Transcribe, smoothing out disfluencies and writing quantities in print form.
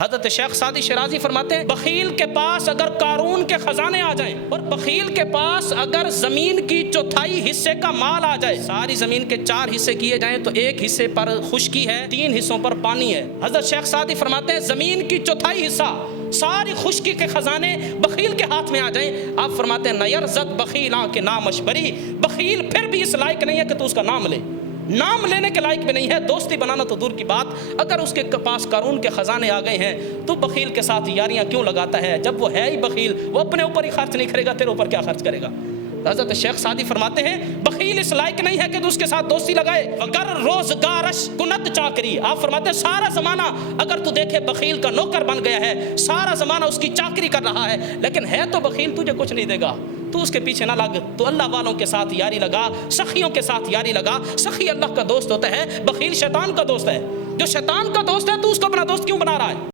हज़रत शेख सादी शिराजी फरमाते हैं, बखील के पास अगर कारून के खजाने आ जाएं और बखील के पास अगर जमीन की चौथाई हिस्से का माल आ जाए, सारी जमीन के 4 हिस्से किए जाएं तो 1 हिस्से पर खुश्की है, 3 हिस्सों पर पानी है। हज़रत शेख सादी फरमाते हैं, जमीन की चौथाई हिस्सा सारी खुश्की के खजाने बखील के हाथ में आ जाएं, आप फरमाते हैं नयरज़त बखीला के नाम अशबरी, बखील फिर भी इस लायक नहीं है कि तू उसका नाम ले, नाम लेने के लायक भी नहीं है, दोस्ती बनाना तो दूर की बात। अगर उसके पास कारून के खजाने आ गए हैं तो बखील के साथ यारियां क्यों लगाता है? जब वो है ही बखील, वो अपने ऊपर ही खर्च नहीं करेगा, तेरे ऊपर क्या खर्च करेगा? हज़रत शेख सादी फरमाते हैं, बखील इस लायक नहीं है कि उसके साथ दोस्ती लगाए। अगर रोजगारश कुनत चाकरी, आप फरमाते हैं सारा जमाना अगर तू देखे बखील का नौकर बन गया है, सारा जमाना उसकी चाकरी कर रहा है, लेकिन है तो बखील, तुझे कुछ नहीं देगा, तू उसके पीछे ना लग, तो अल्लाह वालों के साथ यारी लगा, सखियों के साथ यारी लगा। सखी अल्लाह का दोस्त होता है, बखील शैतान का दोस्त है। जो शैतान का दोस्त है, तू उसको अपना दोस्त क्यों बना रहा है?